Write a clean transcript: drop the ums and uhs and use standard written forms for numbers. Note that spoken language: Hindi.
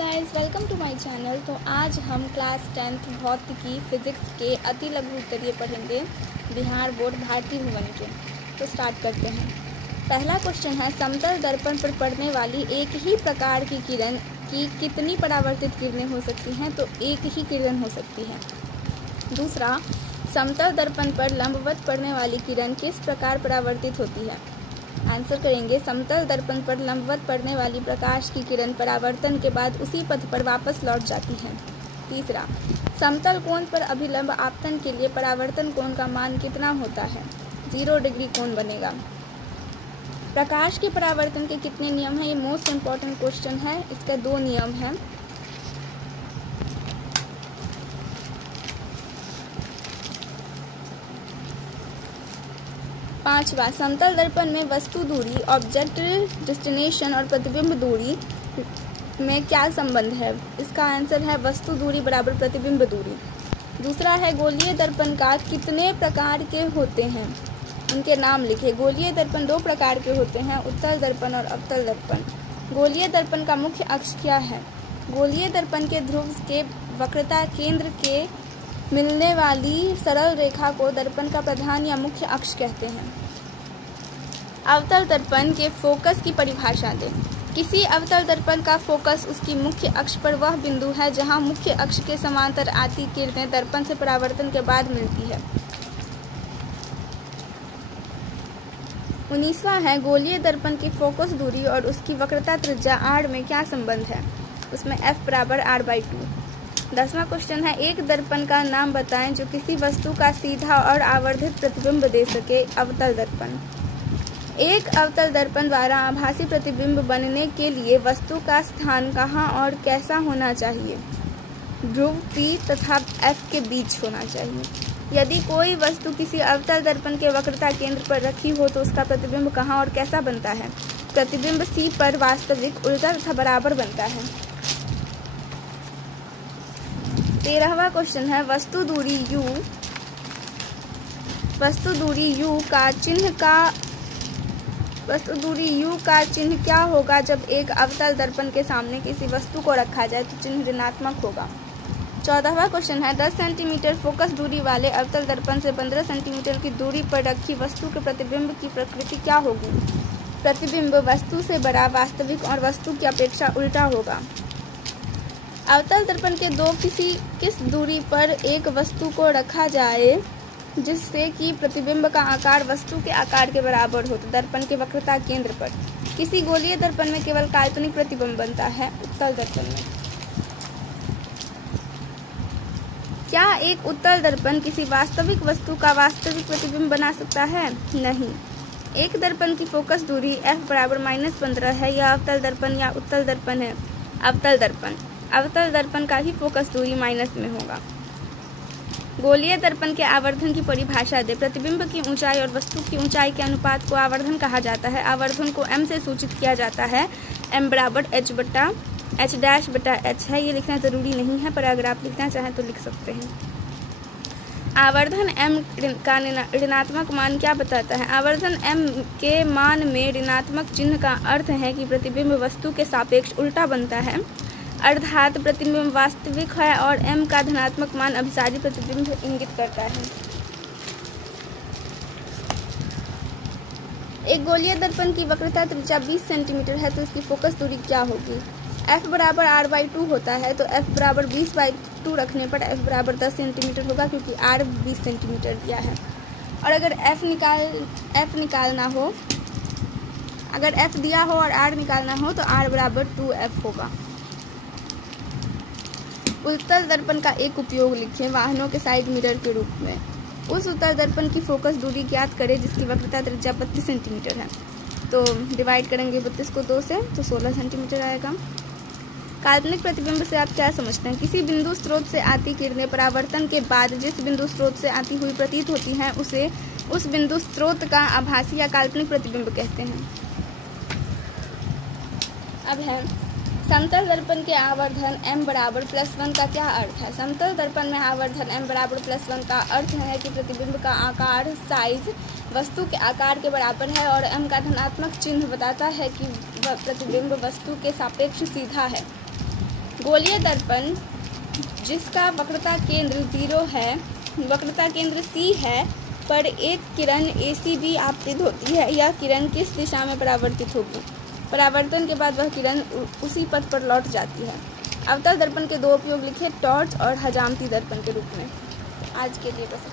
Guys, welcome to my channel. तो आज हम क्लास 10th भौतिकी फिजिक्स के अति लघु उत्तरीय पढ़ेंगे बिहार बोर्ड भारती भवन के। तो स्टार्ट करते हैं। पहला क्वेश्चन है, समतल दर्पण पर पड़ने वाली एक ही प्रकार की किरण की कितनी परावर्तित किरणें हो सकती हैं? तो एक ही किरण हो सकती है। दूसरा, समतल दर्पण पर लंबवत पड़ने वाली किरण किस प्रकार परावर्तित होती है? आंसर करेंगे, समतल दर्पण पर लंबवत पड़ने वाली प्रकाश की किरण परावर्तन के बाद उसी पथ पर वापस लौट जाती है। तीसरा, समतल कोण पर अभिलंब आपतन के लिए परावर्तन कोण का मान कितना होता है? 0 डिग्री कोण बनेगा। प्रकाश के परावर्तन के कितने नियम हैं? ये मोस्ट इम्पॉर्टेंट क्वेश्चन है। इसके 2 नियम हैं। पांचवा, समतल दर्पण में वस्तु दूरी, ऑब्जेक्ट डेस्टिनेशन और प्रतिबिंब दूरी में क्या संबंध है? इसका आंसर है वस्तु दूरी बराबर प्रतिबिंब दूरी। दूसरा है, गोलीय दर्पण का कितने प्रकार के होते हैं? उनके नाम लिखे। गोलीय दर्पण 2 प्रकार के होते हैं, उत्तल दर्पण और अवतल दर्पण। गोलीय दर्पण का मुख्य अक्ष क्या है? गोलीय दर्पण के ध्रुव के वक्रता केंद्र के मिलने वाली सरल रेखा को दर्पण का प्रधान या मुख्य अक्ष कहते हैं। अवतल दर्पण के फोकस की परिभाषा दें। किसी अवतल दर्पण का फोकस उसकी मुख्य अक्ष पर वह बिंदु है जहां मुख्य अक्ष के समांतर आती किरणें दर्पण से परावर्तन के बाद मिलती है। 19वां है, गोलीय दर्पण की फोकस दूरी और उसकी वक्रता त्रिज्या r में क्या संबंध है? उसमें f बराबर r/2। 10वां क्वेश्चन है, एक दर्पण का नाम बताएं जो किसी वस्तु का सीधा और आवर्धित प्रतिबिंब दे सके। अवतल दर्पण। एक अवतल दर्पण द्वारा आभासी प्रतिबिंब बनने के लिए वस्तु का स्थान कहाँ और कैसा होना चाहिए? ध्रुव P तथा F के बीच होना चाहिए। यदि कोई वस्तु किसी अवतल दर्पण के वक्रता केंद्र पर रखी हो तो उसका प्रतिबिंब कहाँ और कैसा बनता है? प्रतिबिंब C पर वास्तविक, उल्टा तथा बराबर बनता है। 13वां क्वेश्चन है, वस्तु दूरी U का चिन्ह क्या होगा जब एक अवतल दर्पण के सामने किसी वस्तु को रखा जाए? तो चिन्ह ऋणात्मक होगा। 14वां क्वेश्चन है, 10 सेंटीमीटर फोकस दूरी वाले अवतल दर्पण से 15 सेंटीमीटर की दूरी पर रखी वस्तु के प्रतिबिंब की प्रकृति क्या होगी? प्रतिबिंब वस्तु से बड़ा, वास्तविक और वस्तु की अपेक्षा उल्टा होगा। अवतल दर्पण के किस दूरी पर एक वस्तु को रखा जाए जिससे कि प्रतिबिंब का आकार वस्तु के आकार के बराबर हो? तो दर्पण के वक्रता केंद्र पर। किसी गोलीय दर्पण में केवल काल्पनिक प्रतिबिंब बनता है, उत्तल दर्पण में। क्या एक उत्तल दर्पण किसी वास्तविक वस्तु का वास्तविक प्रतिबिंब बना सकता है? नहीं। एक दर्पण की फोकस दूरी f बराबर -15 है। यह अवतल दर्पण या उत्तल दर्पण है? अवतल दर्पण का ही फोकस दूरी माइनस में होगा। गोलीय दर्पण के आवर्धन की परिभाषा दे। प्रतिबिंब की ऊंचाई और वस्तु की ऊंचाई के अनुपात को आवर्धन कहा जाता है। आवर्धन को m से सूचित किया जाता है। m बराबर h'/h है। ये लिखना जरूरी नहीं है, पर अगर आप लिखना चाहें तो लिख सकते हैं। आवर्धन m का ऋणात्मक मान क्या बताता है? आवर्धन m के मान में ऋणात्मक चिन्ह का अर्थ है कि प्रतिबिंब वस्तु के सापेक्ष उल्टा बनता है, अर्थात प्रतिबिंब वास्तविक है, और m का धनात्मक मान अभिसारी प्रतिबिंब इंगित करता है। एक गोलीय दर्पण की वक्रता त्रिज्या 20 सेंटीमीटर है तो इसकी फोकस दूरी क्या होगी? f बराबर r/2 होता है, तो f बराबर 20/2 रखने पर f बराबर 10 सेंटीमीटर होगा, क्योंकि r 20 सेंटीमीटर दिया है। और अगर f निकालना हो, अगर f दिया हो और r निकालना हो तो r बराबर 2f होगा। उत्तल दर्पण का एक उपयोग लिखें वाहनों के साइड मिरर के रूप में। उस उत्तल दर्पण की फोकस दूरी ज्ञात करें जिसकी वक्रता त्रिज्या 32 सेंटीमीटर है। तो डिवाइड करेंगे 32 को 2 से, तो 16 सेंटीमीटर आएगा। काल्पनिक प्रतिबिंब से आप क्या समझते हैं? किसी बिंदु स्रोत से आती किरणें परावर्तन के बाद जिस बिंदु स्रोत से आती हुई प्रतीत होती हैं उसे उस बिंदु स्रोत का आभासी या काल्पनिक प्रतिबिंब कहते हैं। अब है, समतल दर्पण के आवर्धन m बराबर +1 का क्या अर्थ है? समतल दर्पण में आवर्धन m बराबर +1 का अर्थ है कि प्रतिबिंब का आकार, साइज वस्तु के आकार के बराबर है, और m का धनात्मक चिन्ह बताता है कि प्रतिबिंब वस्तु के सापेक्ष सीधा है। गोलीय दर्पण जिसका वक्रता केंद्र 0 है, वक्रता केंद्र C है, पर एक किरण ACB आपतित होती है, यह किरण किस दिशा में परावर्तित होगी? परावर्तन के बाद वह किरण उसी पथ पर लौट जाती है। अवतल दर्पण के दो उपयोग लिखे, टॉर्च और हजामती दर्पण के रूप में। आज के लिए बस।